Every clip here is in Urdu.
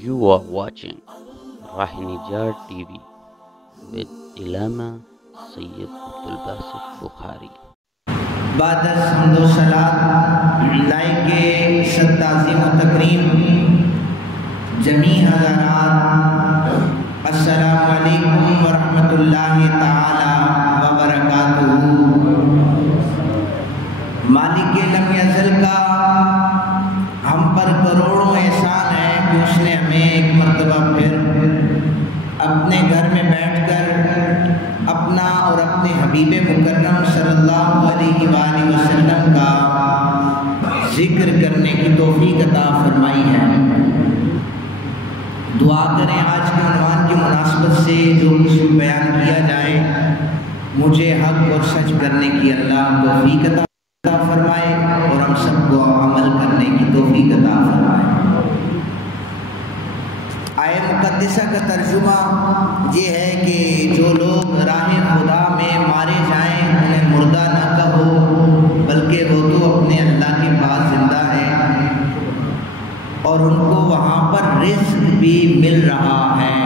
You are watching Rahinijar TV with Ilama Sayyid Abdul Basit Bukhari. بعد از حمد و صلات لائق صد تعظیم و تکریم جمیع حضرات السلام علیکم ورحمۃ اللہ تعالی وبرکاتہ۔ مالک لم یزل کا ہم پر کروڑوں احسان ہے کہ اس نے ہمیں ایک مرتبہ پھر اپنے گھر میں بیٹھ کر اپنا اور اپنے حبیب مکرم صلی اللہ علیہ وآلہ وسلم کا ذکر کرنے کی توفیق عطا فرمائی ہے۔ دعا کریں آج کے عنوان کی مناسبت سے جو کچھ بیان کیا جائے مجھے حق اور سچ کرنے کی اللہ توفیق عطا فرمائے اور ہم سب کو عمل کرنے کی توفیق عطا فرمائے۔ آیت مقدسہ کا ترجمہ یہ ہے کہ جو لوگ راہ خدا میں مارے جائیں انہیں مردہ نہ کہو، بلکہ وہ تو اپنے اللہ کے پاس زندہ ہیں اور ان کو وہاں پر رزق بھی مل رہا ہے۔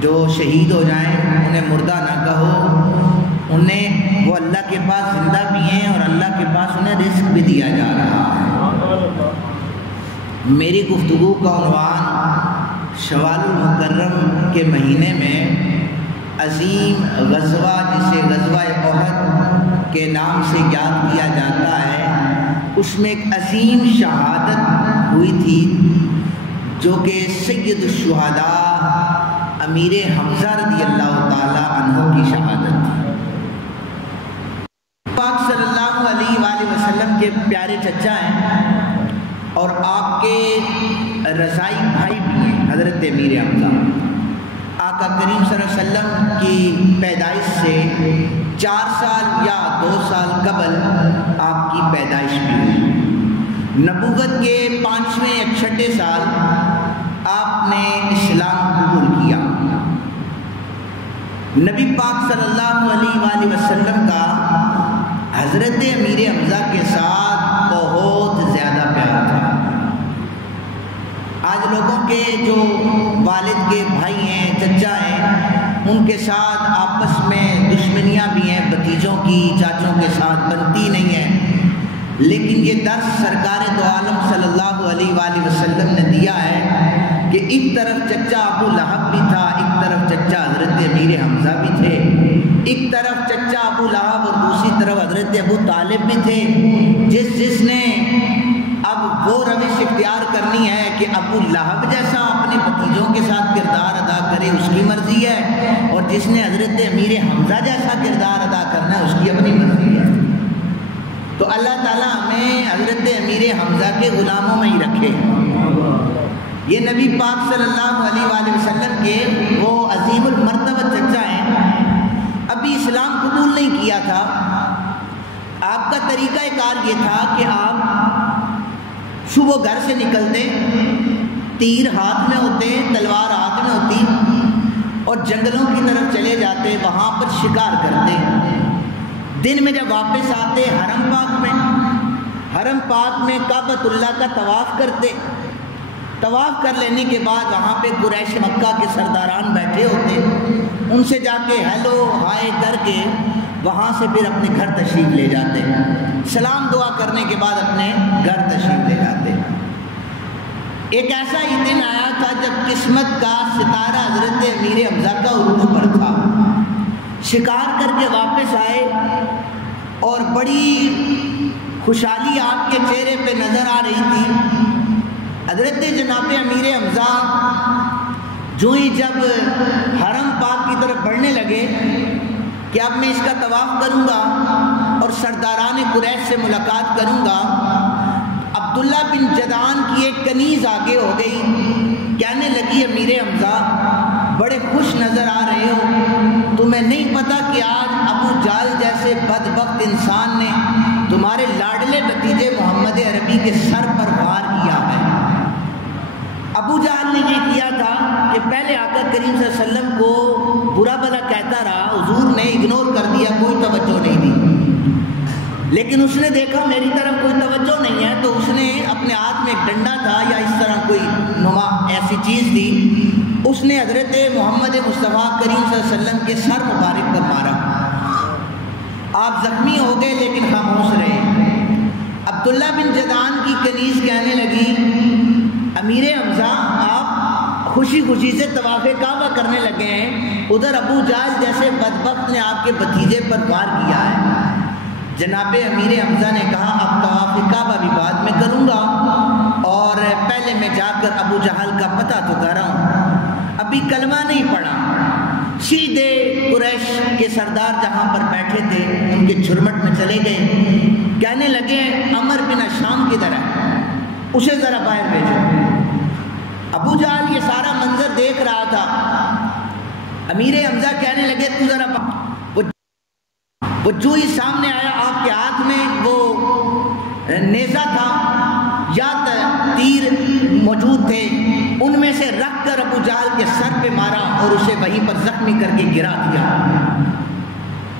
جو شہید ہو جائیں انہیں مردہ نہ کہو، انہیں وہ اللہ کے پاس زندہ بھی ہیں اور اللہ کے پاس انہیں رزق بھی دیا جا رہا ہے۔ میری گفتگو کا عنوان شوال المکرم کے مہینے میں عظیم غزوہ جسے غزوہ احد کے نام سے یاد کیا جاتا ہے، اس میں ایک عظیم شہادت ہوئی تھی جو کہ سید الشہداء امیر حمزہ رضی اللہ تعالی عنہ کی شہادت تھی۔ پاک صلی اللہ علیہ وآلہ وسلم کے پیارے چچا ہیں اور آپ کے رضائی بھائی بھی ہیں حضرت امیر حمزہ۔ آقا کریم صلی اللہ علیہ وسلم کی پیدائش سے 4 سال یا 2 سال قبل آپ کی پیدائش بھی ہوئی۔ نبوت کے 5ویں یا 6 سال آپ نے اسلام قبول کیا۔ نبی پاک صلی اللہ علیہ وآلہ وسلم کا حضرت امیر حمزہ کے ساتھ بہت زیادہ پیار تھا۔ آج لوگوں کے جو والد کے بھائی ہیں، چچا ہیں، ان کے ساتھ آپس میں دشمنیاں بھی ہیں، بھتیجوں کی چاچوں کے ساتھ بنتی نہیں ہیں، لیکن یہ درس سرکار دو عالم صلی اللہ علیہ وآلہ وسلم نے دیا ہے کہ ایک طرف چچا ابو لہب بھی تھا، ایک طرف چچا حضرت امیر حمزہ بھی تھے، ایک طرف چچا ابو لہب اور دوسری طرف حضرت ابو طالب بھی تھے۔ جس نے اب وہ روش اختیار کرنی ہے کہ ابو لہب جیسا اپنے بھتیجوں کے ساتھ کردار ادا کرے اس کی مرضی ہے، اور جس نے حضرت امیر حمزہ جیسا کردار ادا کرنا ہے اس کی اپنی مرضی ہے۔ تو اللہ تعالیٰ ہمیں حضرت امیر حمزہ کے غلاموں میں ہی رکھے۔ یہ نبی پاک صلی اللہ علیہ وآلہ وسلم کے وہ عظیم المرتبہ چچا ہیں، ابھی اسلام قبول نہیں کیا تھا۔ آپ کا طریقہ کار یہ تھا کہ آپ صبح گھر سے نکلتے، تیر ہاتھ میں ہوتے، تلوار ہاتھ میں ہوتی، اور جنگلوں کی طرف چلے جاتے، وہاں پر شکار کرتے۔ دن میں جب واپس آتے حرم پاک میں کعبۃ اللہ کا طواف کرتے۔ طواف کر لینے کے بعد وہاں پہ قریش مکہ کے سرداران بیٹھے ہوتے، ان سے جا کے ہیلو ہائے کر کے وہاں سے پھر اپنے گھر تشریف لے جاتے، سلام دعا کرنے کے بعد اپنے گھر تشریف لے جاتے۔ ایک ایسا ہی دن آیا تھا جب قسمت کا ستارہ حضرت امیر حمزہ کا عروج پر تھا۔ شکار کر کے واپس آئے اور بڑی خوشحالی آپ کے چہرے پہ نظر آ رہی تھی۔ حضرت جناب امیر حمزہ جو ہی جب حرم پاک کی طرف بڑھنے لگے کہ اب میں اس کا طواف کروں گا اور سرداران قریش سے ملاقات کروں گا، عبداللہ بن جدعان کی ایک کنیز آگے ہو گئی، کہنے لگی امیر حمزہ بڑے خوش نظر آ رہے ہو، تمہیں نہیں پتا کہ آج ابو جہل جیسے بدبخت انسان نے تمہارے لاڈلے بھتیجے محمد عربی کے سر پر وار کیا ہے۔ ابو جہل نے یہ کیا تھا کہ پہلے آقا کریم صلی اللہ علیہ وسلم کو برا بھلا کہتا رہا، حضور نے اگنور کر دیا، کوئی توجہ نہیں دی۔ لیکن اس نے دیکھا میری طرف کوئی توجہ نہیں ہے، تو اس نے اپنے ہاتھ میں ایک ڈنڈا تھا یا اس طرح کوئی نما ایسی چیز تھی، اس نے حضرت محمد مصطفیٰ کریم صلی اللہ علیہ وسلم کے سر مبارک پر مارا۔ آپ زخمی ہو گئے لیکن خاموش رہے۔ عبداللہ بن جدعان کی کنیز کہنے لگی امیر حمزہ آپ خوشی خوشی سے طواف کعبہ کرنے لگے ہیں، ادھر ابو جہل جیسے بدبخت نے آپ کے بھتیجے پر وار کیا ہے۔ جناب امیر حمزہ نے کہا اب طواف کعبہ بھی بعد میں کروں گا، اور پہلے میں جا کر ابو جہل کا پتہ تو کر رہا ہوں، ابھی کلمہ نہیں پڑھا۔ سیدھے قریش کے سردار جہاں پر بیٹھے تھے ان کے جھرمٹ میں چلے گئے، کہنے لگے عمر بن شام کدھر ہے، اسے ذرا باہر بھیجو۔ ابو جہل یہ سارا منظر دیکھ رہا تھا۔ امیر حمزہ کہنے لگے تو ذرا وہ جو ہی سامنے آیا، آپ کے ہاتھ میں وہ نیزہ تھا یا تیر موجود تھے، ان میں سے رکھ کر ابو جہل کے سر پہ مارا اور اسے وہیں پر زخمی کر کے گرا دیا۔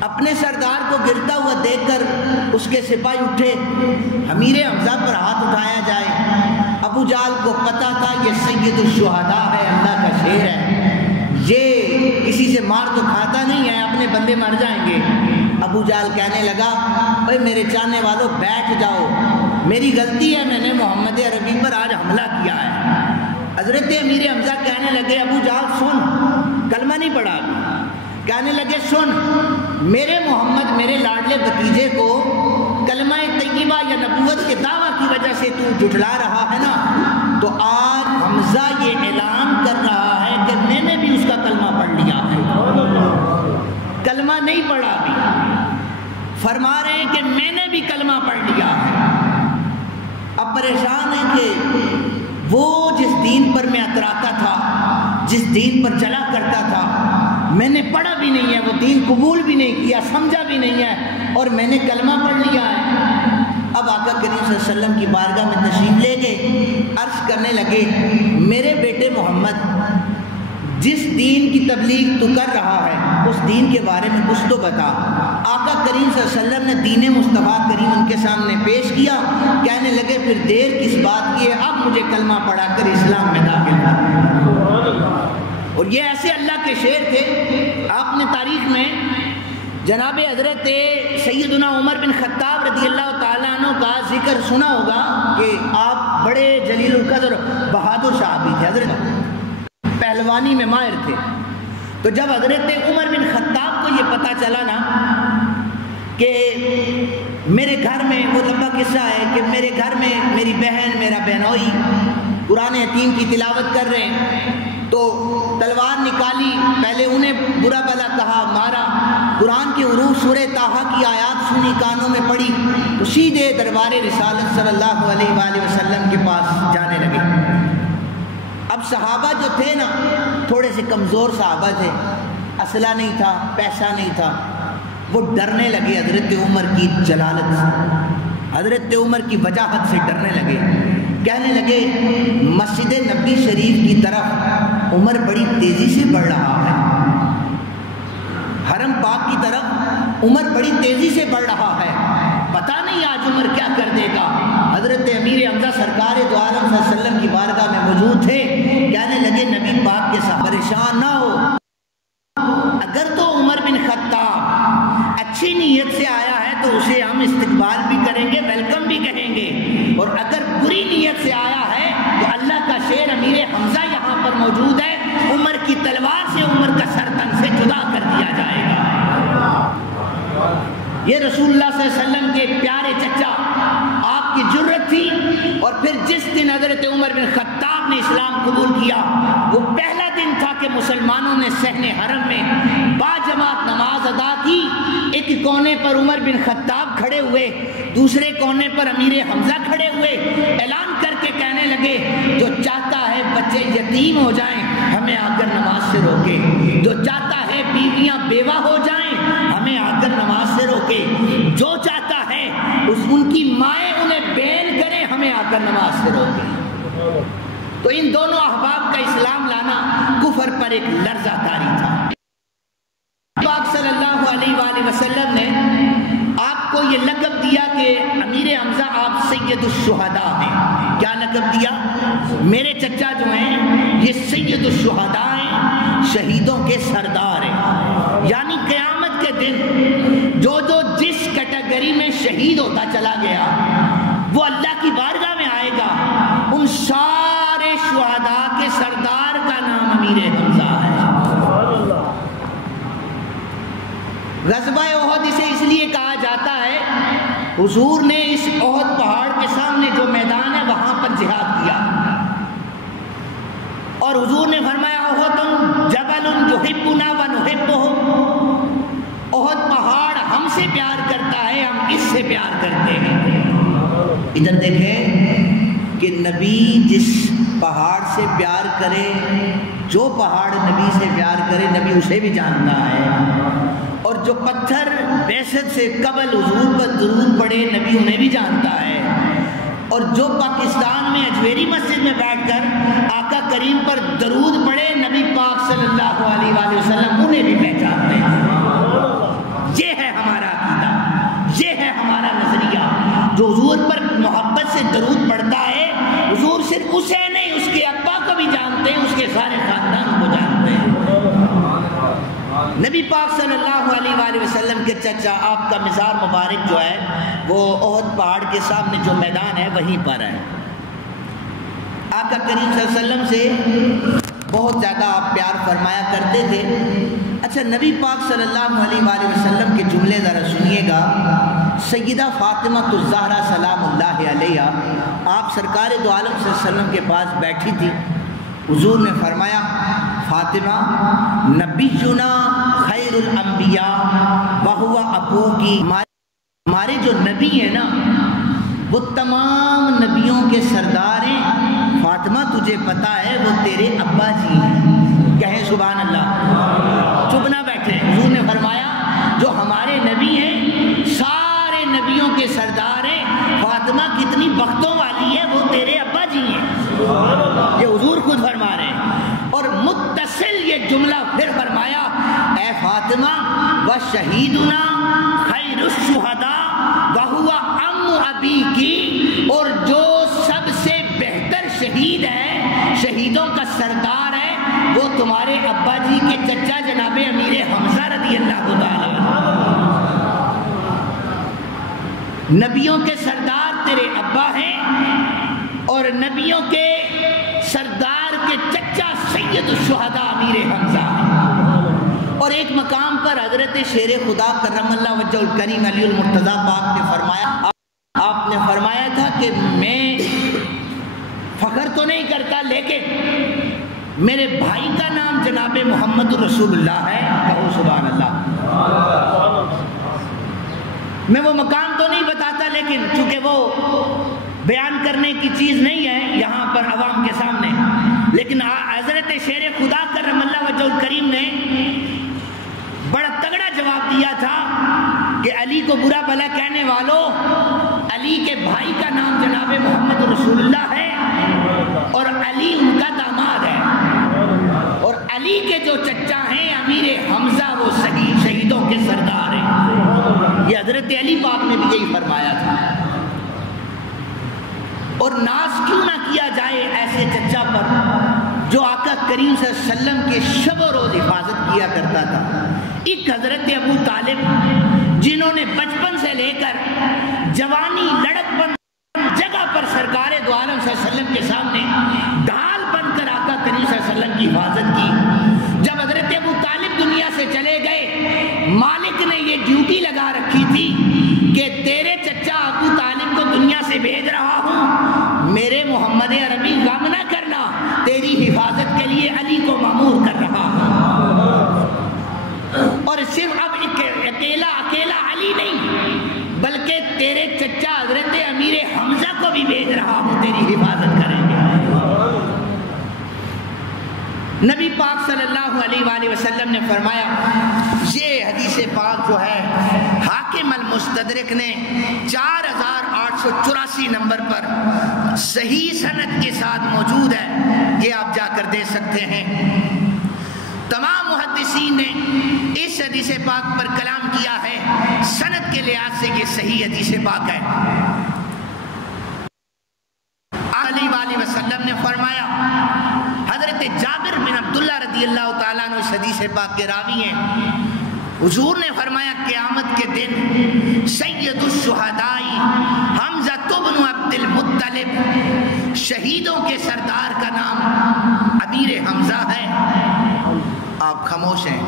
اپنے سردار کو گرتا ہوا دیکھ کر اس کے سپاہی اٹھے، امیر حمزہ پر ہاتھ اٹھایا جائے۔ ابو جہل کو پتا تھا یہ سید الشہداء ہے، اللہ کا شیر ہے، یہ کسی سے مار تو کھاتا نہیں ہے، اپنے بندے مر جائیں گے۔ ابو جہل کہنے لگا بھائی میرے چاہنے والوں بیٹھ جاؤ، میری غلطی ہے، میں نے محمد عربی پر آج حملہ کیا ہے۔ حضرت امیر حمزہ کہنے لگے ابو جہل سن، کلمہ نہیں پڑھا۔ کہنے لگے سن، میرے محمد میرے لاڈلے بھتیجے کو کلمہ طیبہ یا نبوت کے دعویٰ کی وجہ سے تو جھٹلا رہا ہے نا، تو آج حمزہ یہ اعلان کر رہا ہے کہ میں نے بھی اس کا کلمہ پڑھ لیا ہے۔ کلمہ نہیں پڑھا بھی، فرما رہے ہیں کہ میں نے بھی کلمہ پڑھ لیا ہے۔ اب پریشان ہے کہ وہ جس دین پر میں اتراتا تھا، جس دین پر چلا کرتا تھا، میں نے پڑھا بھی نہیں ہے، وہ دین قبول بھی نہیں کیا، سمجھا بھی نہیں ہے، اور میں نے کلمہ پڑھ لیا ہے۔ اب آقا کریم صلی اللہ علیہ وسلم کی بارگاہ میں تشریف لے گئے، عرض کرنے لگے میرے بیٹے محمد، جس دین کی تبلیغ تو کر رہا ہے اس دین کے بارے میں کچھ تو بتا۔ آقا کریم صلی اللہ علیہ وسلم نے دین مصطفیٰ کریم ان کے سامنے پیش کیا، کہنے لگے پھر دیر کس بات کی ہے، اب مجھے کلمہ پڑھا کر اسلام میں داخل کر۔ اور یہ ایسے اللہ کے شعر تھے۔ آپ نے تاریخ میں جناب حضرت سیدنا عمر بن خطاب رضی اللہ تعالیٰ عنہ کا ذکر سنا ہوگا کہ آپ بڑے جلیل القدر بہادر صحابی تھے، حضرت پہلوانی میں ماہر تھے۔ تو جب حضرت عمر بن خطاب کو یہ پتہ چلا نا کہ میرے گھر میں، وہ لمبا قصہ ہے کہ میرے گھر میں میری بہن، میرا بہنوئی قرآن حکیم کی تلاوت کر رہے ہیں، تو تلوار نکالی، پہلے انہیں برا بھلا کہا، مارا، قرآن کے حروف سورہ طٰہٰ کی آیات سنی، کانوں میں پڑی، تو سیدھے دربار رسالت صلی اللہ علیہ وآلہ وسلم کے پاس جانے لگے۔ اب صحابہ جو تھے نا تھوڑے سے کمزور صحابہ تھے، اسلحہ نہیں تھا، پیسہ نہیں تھا، وہ ڈرنے لگے حضرت عمر کی جلالت سے، حضرت عمر کی وجاہت سے ڈرنے لگے، کہنے لگے مسجد نبی شریف کی طرف عمر بڑی تیزی سے بڑھ رہا ہے، حرم پاک کی طرف عمر بڑی تیزی سے بڑھ رہا ہے، پتہ نہیں آج عمر کیا کر دے گا۔ حضرت امیر حمزہ سرکار دو عالم صلی اللہ علیہ وسلم کی بارگاہ میں موجود تھے، کہنے لگے نبی پاک کے ساتھ پریشان نہ ہو، اگر تو عمر بن خطاب اچھی نیت سے آیا ہے تو اسے ہم استقبال بھی کریں گے، ویلکم بھی کہیں گے، اور اگر بری نیت سے آیا ہے تو اللہ کا شیر امیر حمزہ یہاں پر موجود ہے، عمر کی تلوار سے عمر کا سر تن سے جدا کر دیا جائے گا۔ یہ رسول اللہ صلی اللہ علیہ وسلم کے پیارے چچا آپ کی جرت تھی۔ اور پھر جس دن حضرت عمر بن خطاب نے اسلام قبول کیا، وہ پہلا دن تھا کہ مسلمانوں نے صحن حرم میں با جماعت نماز ادا کی۔ ایک کونے پر عمر بن خطاب کھڑے ہوئے، دوسرے کونے پر امیر حمزہ کھڑے ہوئے، اعلان کر کے کہنے لگے جو چاہتا ہے بچے یتیم ہو جائیں ہمیں آ کر نماز سے روکے، جو چاہتا ہے بیویاں بیوہ ہو جائیں ہمیں آ کر نماز سے روکے، جو چاہتا ہے ان کی مائیں انہیں بیل کریں ہمیں آ کر نماز سے روکے۔ تو ان دونوں احباب کا اسلام لانا کفر پر ایک لرزہ طاری تھا۔ پاک صلی اللہ علیہ وآلہ وسلم نے آپ کو کو یہ لقب دیا کہ امیر حمزہ آپ سید الشہداء ہیں. کیا لقب دیا؟ میرے چچا جو ہیں یہ سید الشہداء ہیں، شہیدوں کے سردار ہیں. یعنی قیامت کے دن جو جس کیٹیگری میں شہید ہوتا چلا گیا وہ اللہ کی بارگاہ میں آئے گا. ان سارے شہداء کے سردار کا نام امیر حمزہ ہے. غزوہ احد اسے اس لیے کہا جاتا ہے، حضور نے اس احد پہاڑ کے سامنے جو میدان ہے وہاں پر جہاد کیا، اور حضور نے فرمایا احد جبل یحبنا ونحبہ. احد پہاڑ ہم سے پیار کرتا ہے، ہم اس سے پیار کرتے ہیں. ادھر دیکھیں کہ نبی جس پہاڑ سے پیار کرے، جو پہاڑ نبی سے پیار کرے، نبی اسے بھی جانتا ہے. اور جو پتھر بعثت سے قبل حضور پر درود پڑے، نبی انہیں بھی جانتا ہے. اور جو پاکستان میں اجمیری مسجد میں بیٹھ کر آقا کریم پر درود پڑے، نبی پاک صلی اللہ علیہ وآلہ وسلم انہیں بھی پہچانتے ہیں. یہ ہے ہمارا عقیدہ، یہ ہے ہمارا نظریہ. جو حضور پر محبت سے درود پڑتا ہے، حضور صرف اسے نہیں، اس کے ابا کو بھی جانتے ہیں، اس کے سارے خاندان کو جانتے ہیں. نبی پاک صلی اللہ علیہ وآلہ وسلم کے چچا، آپ کا مزار مبارک جو ہے وہ احد پہاڑ کے سامنے جو میدان ہے وہیں پر ہے. آقا کریم صلی اللہ علیہ وسلم سے بہت زیادہ آپ پیار فرمایا کرتے تھے. اچھا، نبی پاک صلی اللہ علیہ وآلہ وسلم کے جملے ذرا سنیے گا. سیدہ فاطمہ الزہرا سلام اللہ علیہا آپ سرکار دو عالم صلی اللہ علیہ وسلم کے پاس بیٹھی تھی. حضور نے فرمایا فاطمہ نبینا خیر الانبیاء وہو ابوکی. ہمارے جو نبی ہیں نا وہ تمام نبیوں کے سردار ہیں. فاطمہ تجھے پتا ہے وہ تیرے ابا جی ہیں. کہیں سبحان اللہ، چپ نہ بیٹھے. حضور نے فرمایا جو ہمارے نبی ہیں سارے نبیوں کے سردار ہیں. فاطمہ کتنی بختوں والی ہے، وہ تیرے ابا جی ہیں. یہ حضور خود فرما رہے ہیں. اور متصل یہ جملہ پھر فرمایا اے فاطمہ وشہیدنا خیر الشہداء وہو ام ابی کی. اور جو سب سے بہتر شہید ہے، شہیدوں کا سردار ہے، وہ تمہارے ابا جی کے چچا جناب امیر حمزہ رضی اللہ تعالی. نبیوں کے سردار تیرے ابا ہیں، اور نبیوں کے سردار کے چچا سید الشہداء امیر حمزہ. اور ایک مقام پر حضرت شیر خدا کرم اللہ وجہ الکریم علی المرتضیٰ پاک نے فرمایا، آپ نے فرمایا تھا کہ میں فخر تو نہیں کرتا لیکن میرے بھائی کا نام جناب محمد رسول اللہ ہے. کہو سبحان اللہ. میں وہ مقام تو نہیں بتاتا لیکن چونکہ وہ بیان کرنے کی چیز نہیں ہے یہاں پر عوام کے سامنے، لیکن حضرت شیر خدا کرم اللہ وجہ الکریم نے بڑا تگڑا جواب دیا تھا کہ علی کو برا بھلا کہنے والوں، علی کے بھائی کا نام جناب محمد رسول اللہ ہے اور علی ان کا داماد ہے، اور علی کے جو چچا ہیں امیر حمزہ وہ شہیدوں کے سردار ہیں. یہ حضرت علی پاک نے بھی یہی فرمایا تھا. اور ناز کیوں نہ کیا جائے ایسے چچا پر جو آقا کریم صلی اللہ علیہ وسلم کے شب و روز حفاظت کیا کرتا تھا. ایک حضرت ابو طالب جنہوں نے بچپن سے لے کر جوانی لڑکپن جگہ پر سرکار دو عالم صلی اللہ علیہ وسلم کے سامنے ڈھال بن کر آقا کریم صلی اللہ علیہ وسلم کی حفاظت کی. جب حضرت ابو طالب دنیا سے چلے گئے، مالک نے یہ ڈیوٹی لگا رکھی تھی کہ تیرے چچا ابو طالب کو دنیا سے بھیج رہا ہوں، میرے محمد عربی غم نہ کرنا، تیری حفاظت کے لیے علی کو مامور کر رہا ہوں. اور صرف اب اکیلا علی نہیں بلکہ تیرے چچا حضرت امیر حمزہ کو بھی بھیج رہا ہوں، تیری حفاظت کریں گے. نبی پاک صلی اللہ علیہ وآلہ وسلم نے فرمایا، یہ حدیث پاک جو ہے حاکم المستدرک نے 4884 نمبر پر صحیح سند کے ساتھ موجود ہے، یہ آپ جا کر دے سکتے ہیں. تمام محدثین نے اس حدیث پاک پر کلام کیا ہے، سند سند کے لحاظ سے یہ صحیح حدیث پاک ہے۔ علیہ وآلہ وسلم نے فرمایا، حضرت جابر بن عبداللہ رضی اللہ تعالیٰ عنہ اس حدیث پاک کے راوی ہیں، حضور نے فرمایا قیامت کے دن سید الشہداء حمزہ بن عبد المطلب، شہیدوں کے سردار کا نام امیر حمزہ ہے۔ آپ خاموش ہیں؟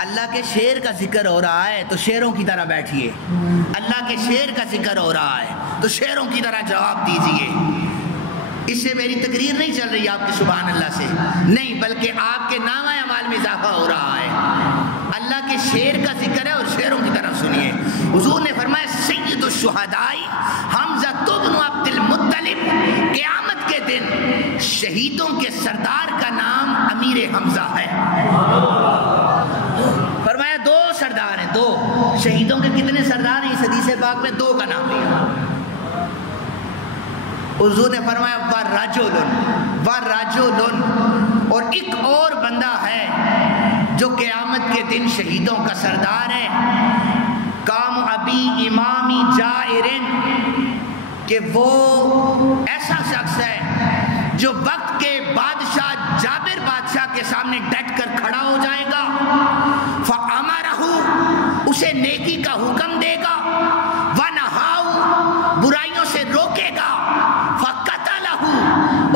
اللہ کے شعر کا ذکر ہو رہا ہے تو شعروں کی طرح بیٹھیے، اللہ کے شعر کا ذکر ہو رہا ہے تو شعروں کی طرح جواب دیجئے۔ اس سے میری تقریر نہیں چل رہی آپ کے سبحان اللہ سے، نہیں، بلکہ آپ کے نامہ اعمال میں اضافہ ہو رہا ہے۔ اللہ کے شعر کا ذکر ہے اور شعروں کی طرح سنیے۔ حضور نے فرمایا سید الشہداء حمزہ بن عبد المطلب، قیامت کے دن شہیدوں کے سردار کا نام امیر حمزہ ہے۔ فرمایا دو سردار ہیں، دو شہیدوں کے کتنے سردار ہیں؟ اس حدیث پاک میں دو کا نام لیا۔ حضور نے فرمایا وَرَجُلٌ، اور ایک اور بندہ ہے جو قیامت کے دن شہیدوں کا سردار ہے، کام ابی امامی جائرن، کہ وہ ایسا شخص ہے جو وقت کے بادشاہ جابر بادشاہ کے سامنے ڈٹ کر کھڑا ہو جائے گا، فَأَمَرَهُ، اسے نیکی کا حکم دے گا، وَنَهَاهُ، برائیوں سے روکے گا، فَقَتَلَهُ،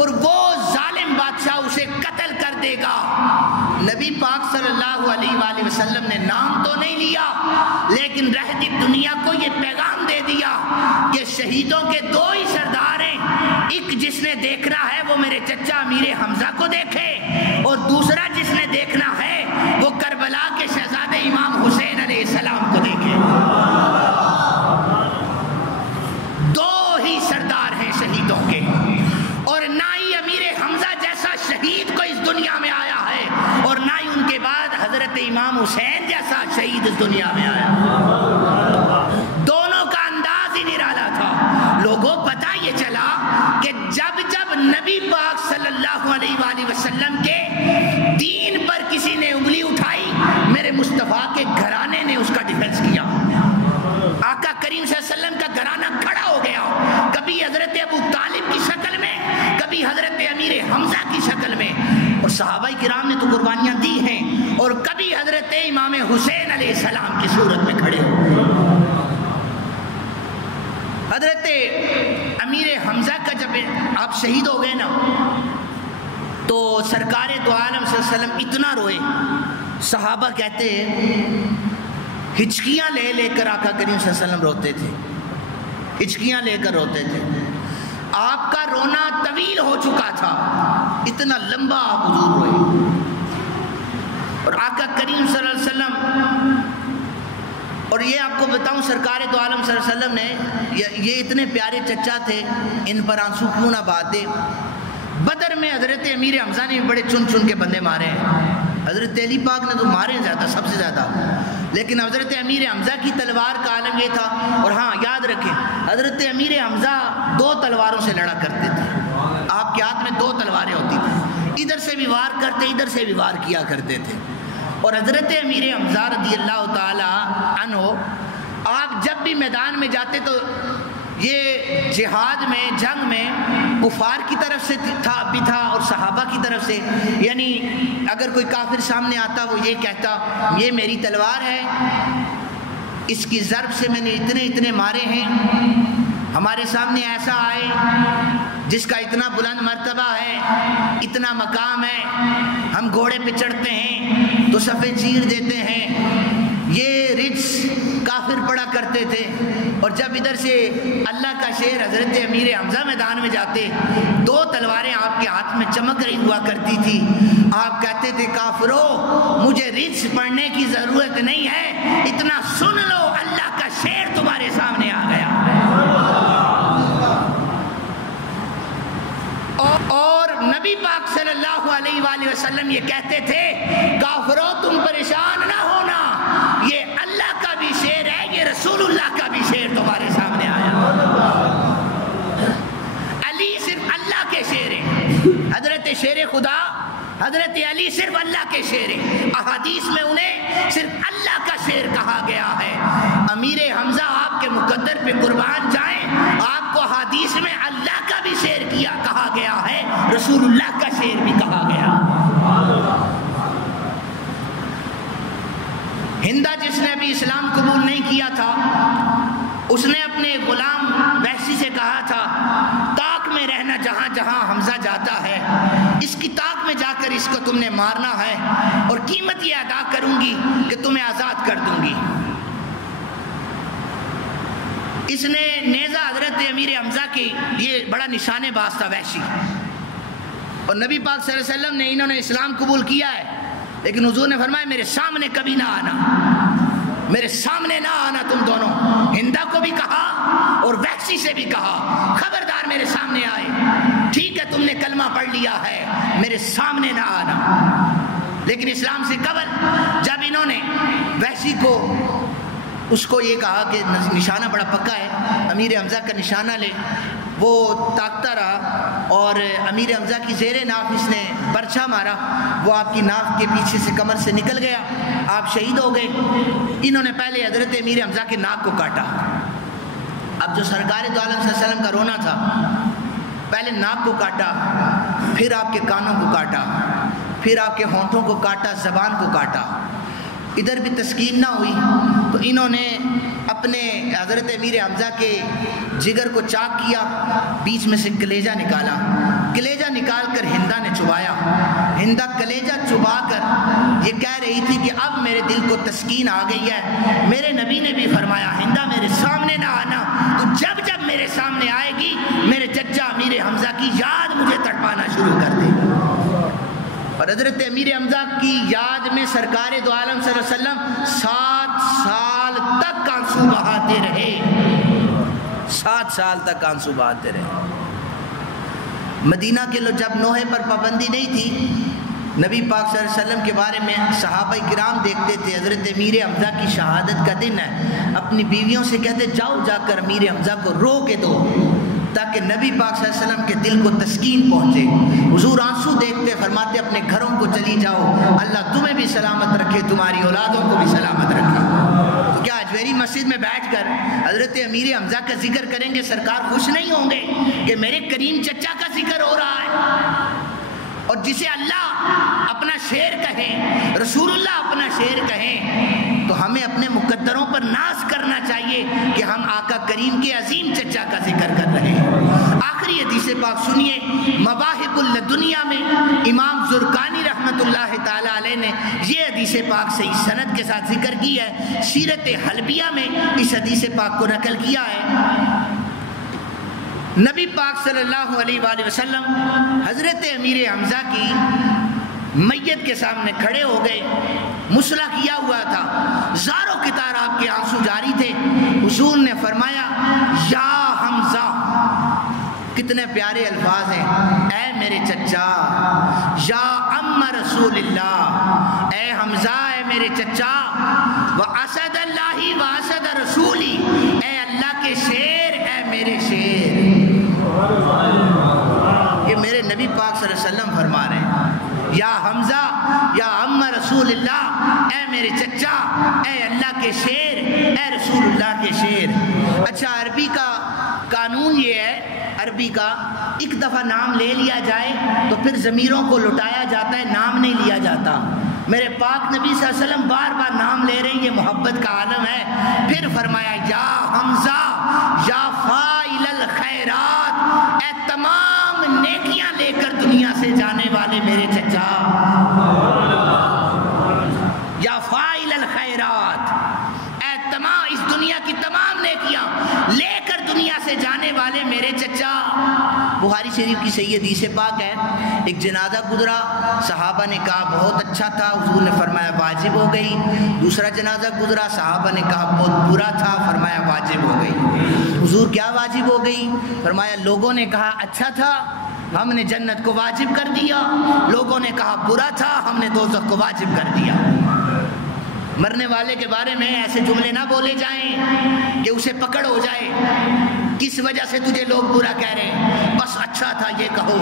اور وہ ظالم بادشاہ اسے قتل کر دے گا۔ نبی پاک صلی اللہ علیہ وآلہ وسلم نے نام تو نہیں لیا، لیکن رہتی دنیا کو یہ پیغام دے دیا کہ شہیدوں کے دو ہی سردار ہیں، ایک جس نے دیکھنا ہے وہ میرے چچا امیر حمزہ کو دیکھے، اور دوسرا جس نے دیکھنا ہے وہ کربلا کے شہزادے امام حسین علیہ السلام کو دیکھے۔ دو ہی سردار ہیں شہیدوں کے، اور نہ ہی امیر حمزہ جیسا شہید کوئی اس دنیا میں آیا ہے، اور نہ ہی ان کے بعد حضرت امام حسین جیسا شہید اس دنیا میں آیا۔ دونوں کا انداز ہی نرالا تھا۔ لوگوں پتہ یہ چلا کہ جب جب نبی پاک صلی اللہ علیہ وآلہ وسلم کے دین پر کسی نے انگلی اٹھائی، میرے مصطفیٰ کے گھرانے نے اس کا ڈیفنس کیا۔ آقا کریم صلی اللہ علیہ وسلم کا گھرانہ کھڑا ہو گیا، کبھی حضرت ابو طالب کی شکل میں، کبھی حضرت امیر حمزہ کی شکل میں، اور صحابہ کرام نے تو قربانیاں دی ہیں، اور کبھی حضرت امام حسین علیہ السلام کی صورت میں کھڑے ہو۔ حضرت امیر حمزہ کا جب آپ شہید ہو گئے نا، تو سرکار دو عالم صلی اللہ علیہ وسلم اتنا روئے، صحابہ کہتے ہیں ہچکیاں لے لے کر آقا کریم صلی اللہ علیہ وسلم روتے تھے، ہچکیاں لے کر روتے تھے۔ آپ کا رونا طویل ہو چکا تھا، اتنا لمبا آپ حضور روئے، اور آقا کریم صلی اللہ علیہ وسلم، اور یہ آپ کو بتاؤں سرکار دو عالم صلی اللہ علیہ وسلم نے، یہ اتنے پیارے چچا تھے، ان پر آنسو کیوں نہ بہاتے۔ بدر میں حضرت امیر حمزہ نے بڑے چن چن کے بندے مارے ہیں، حضرت علی پاک نے تو مارے زیادہ، سب سے زیادہ، لیکن حضرت امیر حمزہ کی تلوار کا عالم یہ تھا۔ اور ہاں یاد رکھیں، حضرت امیر حمزہ دو تلواروں سے لڑا کرتے تھے، آپ کے ہاتھ میں دو تلواریں ہوتی تھیں، ادھر سے بھی وار کرتے، ادھر سے بھی وار کیا کرتے تھے۔ اور حضرت امیر حمزہ رضی اللہ تعالی عنہ، آپ جب بھی میدان میں جاتے تو یہ جہاد میں، جنگ میں کفار کی طرف سے بھی تھا اور صحابہ کی طرف سے، یعنی اگر کوئی کافر سامنے آتا وہ یہ کہتا یہ میری تلوار ہے، اس کی ضرب سے میں نے اتنے اتنے مارے ہیں، ہمارے سامنے ایسا آئے جس کا اتنا بلند مرتبہ ہے، اتنا مقام ہے، ہم گھوڑے پہ چڑھتے ہیں تو صفیں چیر دیتے ہیں، یہ رجس کافر پڑا کرتے تھے۔ اور جب ادھر سے اللہ کا شیر حضرت امیر حمزہ میدان میں جاتے، دو تلواریں آپ کے ہاتھ میں چمک رہی ہوا کرتی تھی، آپ کہتے تھے کافرو مجھے رجس پڑھنے کی ضرورت نہیں ہے، اتنا سن لو اللہ کا شیر تمہارے سامنے آ گیا۔ اور نبی پاک صلی اللہ علیہ وآلہ وسلم یہ کہتے تھے کافرو تم پریشان نہ ہونا، یہ اللہ کا بھی شیر ہے، یہ رسول اللہ کا بھی شیر تمہارے سامنے آیا۔ علی صرف اللہ کے شیر ہیں، حضرت شیر خدا حضرت علی صرف اللہ کے شیر ہیں، احادیث میں انہیں صرف اللہ کا شیر کہا گیا ہے۔ امیر حمزہ آپ کے مقدر پہ قربان جائیں، آپ کو حدیث میں اللہ کا بھی شیر کہا گیا ہے، رسول اللہ کا شیر بھی کہا گیا۔ ہندہ جس نے بھی اسلام قبول نہیں کیا تھا، اس نے اپنے غلام وحشی سے کہا تھا طاق میں رہنا، جہاں جہاں حمزہ جاتا ہے اس کی طاق میں جا کر اس کو تم نے مارنا ہے، اور قیمت یہ ادا کروں گی کہ تمہیں آزاد کر دوں گی۔ اس نے نیزہ حضرت امیر حمزہ کی، یہ بڑا نشان باز تھا وحشی، اور نبی پاک صلی اللہ علیہ وسلم نے انہوں نے اسلام قبول کیا ہے، لیکن حضور نے فرمایا میرے سامنے کبھی نہ آنا، میرے سامنے نہ آنا تم دونوں۔ ہندہ کو بھی کہا اور وحشی سے بھی کہا خبردار میرے سامنے آئے، ٹھیک ہے تم نے کلمہ پڑھ لیا ہے، میرے سامنے نہ آنا۔ لیکن اسلام سے قبل جب انہوں نے وحشی کو اس کو یہ کہا کہ نشانہ بڑا پکا ہے، امیر حمزہ کا نشانہ لے، وہ تاکتا رہا اور امیر حمزہ کی زیر ناف اس نے برچھا مارا، وہ آپ کی ناف کے پیچھے سے کمر سے نکل گیا، آپ شہید ہو گئے۔ انہوں نے پہلے حضرت امیر حمزہ کے ناک کو کاٹا۔ اب جو سرکار دو عالم صلی اللہ علیہ وسلم کا رونا تھا، پہلے ناک کو کاٹا، پھر آپ کے کانوں کو کاٹا، پھر آپ کے ہونٹوں کو کاٹا، زبان کو کاٹا۔ ادھر بھی تسکین نہ ہوئی تو انہوں نے اپنے حضرت امیر حمزہ کے جگر کو چاک کیا، بیچ میں سے کلیجہ نکالا، کلیجہ نکال کر ہندہ نے چبایا۔ ہندہ کلیجہ چبا کر یہ کہہ رہی تھی کہ اب میرے دل کو تسکین آ گئی ہے۔ میرے نبی نے بھی فرمایا ہندہ میرے سامنے نہ آنا، تو جب جب میرے سامنے آئے گی میرے چچا امیر حمزہ کی یاد مجھے تڑپانا شروع کر دے۔ اور حضرت امیر حمزہ کی یاد میں سرکار دو عالم صلی اللہ علیہ وسلم 7 سال تک آنسو بہاتے رہے، 7 سال تک آنسو بہاتے رہے۔ مدینہ کے لوگ جب نوحے پر پابندی نہیں تھی، نبی پاک صلی اللہ علیہ وسلم کے بارے میں صحابہ کرام دیکھتے تھے، حضرت امیر حمزہ کی شہادت کا دن ہے، اپنی بیویوں سے کہتے جاؤ جا کر امیر حمزہ کو رو کے دو، تاکہ نبی پاک صلی اللہ علیہ وسلم کے دل کو تسکین پہنچے۔ حضور آنسو دیکھتے فرماتے اپنے گھروں کو چلی جاؤ، اللہ تمہیں بھی سلامت رکھے، تمہاری اولادوں کو بھی سلامت رکھے۔ تو کیا اجمیری مسجد میں بیٹھ کر حضرت امیر حمزہ کا ذکر کریں گے سرکار خوش نہیں ہوں گے کہ میرے کریم چچا کا ذکر ہو رہا ہے؟ اور جسے اللہ اپنا شیر کہیں، رسول اللہ اپنا شیر کہیں، تو ہمیں اپنے مقدروں پر ناز کرنا چاہیے کہ ہم آقا کریم کے عظیم چچا کا ذکر کر رہے ہیں۔ آخری حدیث پاک سنیے، مواہب الدنیا میں امام زرقانی رحمت اللہ تعالی علیہ نے یہ حدیث پاک صحیح سند کے ساتھ ذکر کی ہے، سیرت حلبیہ میں اس حدیث پاک کو نقل کیا ہے۔ نبی پاک صلی اللہ علیہ وآلہ وسلم حضرت امیر حمزہ کی میت کے سامنے کھڑے ہو گئے، مسلح کیا ہوا تھا، زاروں قطار آپ کے آنسو جاری تھے۔ حضور نے فرمایا یا حمزہ، کتنے پیارے الفاظ ہیں، اے میرے چچا، یا ام رسول اللہ، اے حمزہ اے میرے چچا، واسد اللہ واسد رسولی، اے اللہ کے شیر اے میرے شیر۔ یہ میرے نبی پاک صلی اللہ علیہ وسلم فرما رہے ہیں، یا حمزہ یا ام رسول اللہ، اے میرے چچا، اے اللہ کے شیر، اے رسول اللہ کے شیر۔ اچھا، عربی کا قانون یہ ہے، عربی کا ایک دفعہ نام لے لیا جائے تو پھر ضمیروں کو لٹایا جاتا ہے، نام نہیں لیا جاتا۔ میرے پاک نبی صلی اللہ علیہ وسلم بار بار نام لے رہے ہیں، یہ محبت کا عالم ہے۔ پھر فرمایا یا حمزہ یا فاعل الخیرات، اے تمام نیکیاں لے کر دنیا سے جانے والے میرے چچا، یا فاعل الخیرات، اے تمام اس دنیا کی تمام نیکیاں لے کر دنیا سے جانے والے میرے چچا۔ بخاری شریف کی صحیح حدیث پاک ہے، ایک جنازہ گزرا، صحابہ نے کہا بہت اچھا تھا، حضور نے فرمایا واجب ہو گئی۔ دوسرا جنازہ گزرا، صحابہ نے کہا بہت برا تھا، فرمایا واجب ہو گئی۔ حضور کیا واجب ہو گئی؟ فرمایا لوگوں نے کہا اچھا تھا، ہم نے جنت کو واجب کر دیا، لوگوں نے کہا برا تھا، ہم نے دوزخ کو واجب کر دیا۔ مرنے والے کے بارے میں ایسے جملے نہ بولے جائیں کہ اسے پکڑ ہو جائے۔ کس وجہ سے تجھے لوگ برا کہہ رہے ہیں؟ بس اچھا تھا یہ کہو۔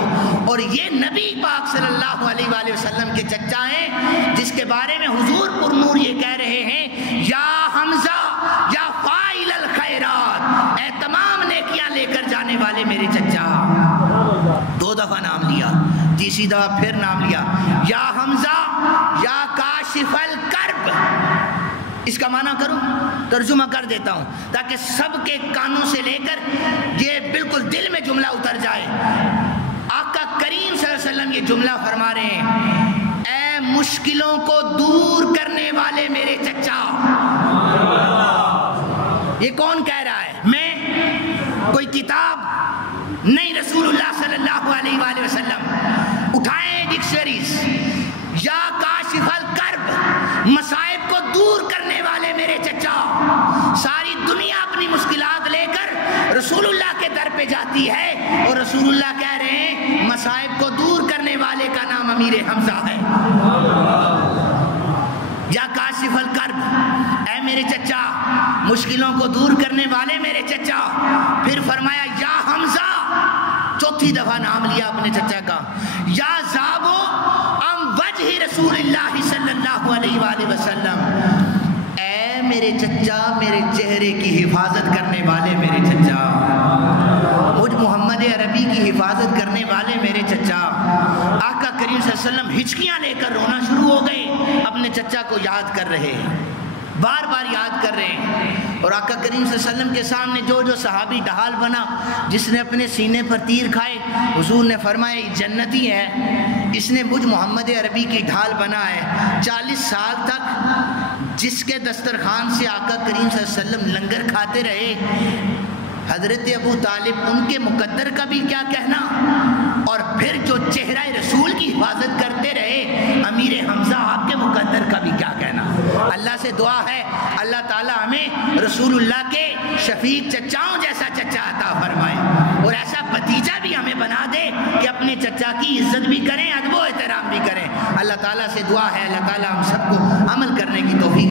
اور یہ نبی پاک صلی اللہ علیہ وآلہ وسلم کے چچا ہیں جس کے بارے میں حضور پر نور یہ کہہ رہے ہیں یا حمزہ یا فاعل الخیرات، اے تمام نیکیاں لے کر جانے والے میرے چچا۔ 2 دفعہ نام لیا، تیسری دفعہ پھر نام لیا، یا حمزہ یا کاشف الکرب۔ اس کا معنی کروں، ترجمہ کر دیتا ہوں تاکہ سب کے کانوں سے لے کر یہ بالکل دل میں جملہ اتر جائے۔ آقا کریم صلی اللہ علیہ وسلم یہ جملہ فرما رہے ہیں، اے مشکلوں کو دور کرنے والے میرے چچا۔ یہ کون کہہ رہا ہے؟ میں؟ کوئی کتاب نہیں، رسول اللہ صلی اللہ علیہ وآلہ وسلم۔ اٹھائیں ڈکشنریز، یا کاشف الکرب، مصائب کو دور کرنے والے میرے چچا۔ ساری دنیا اپنی مشکلات لے کر رسول اللہ کے در پہ جاتی ہے اور رسول اللہ کہہ رہے ہیں مصائب کو دور کرنے والے کا نام امیر حمزہ ہے۔ یا کاشف الکرب، اے میرے چچا مشکلوں کو دور کرنے والے میرے چچا۔ پھر فرمایا یا حمزہ، 4تھی دفعہ نام لیا اپنے چچا کا، یا زابو ام وجہ رسول اللہ صلی اللہ علیہ وآلہ وسلم، اے میرے چچا میرے چہرے کی حفاظت کرنے والے میرے چچا، مجھ محمد عربی کی حفاظت کرنے والے میرے چچا۔ آقا کریم صلی اللہ علیہ وسلم ہچکیاں لے کر رونا شروع ہو گئے، اپنے چچا کو یاد کر رہے ہیں، بار بار یاد کر رہے ہیں۔ اور آقا کریم صلی اللہ علیہ وسلم کے سامنے جو صحابی ڈھال بنا، جس نے اپنے سینے پر تیر کھائے، حضور نے فرمایا یہ جنتی ہے، اس نے مجھ محمد عربی کی ڈھال بنا ہے۔ 40 سال تک جس کے دسترخوان سے آقا کریم صلی اللہ علیہ وسلم لنگر کھاتے رہے، حضرت ابو طالب ان کے مقدر کا بھی کیا کہنا، اور پھر جو چہرہ رسول کی حفاظت کرتے رہے امیر حمزہ آپ کے مقدر کا بھی کیا کہنا۔ اللہ سے دعا ہے اللہ تعالی ہمیں رسول اللہ کے شفیق چچاؤں جیسا چچا عطا فرمائے، اور ایسا بھتیجا بھی ہمیں بنا دے کہ اپنے چچا کی عزت بھی کریں، ادب و احترام بھی کریں۔ اللہ تعالیٰ سے دعا ہے اللہ تعالیٰ ہم سب کو عمل کرنے کی توفیق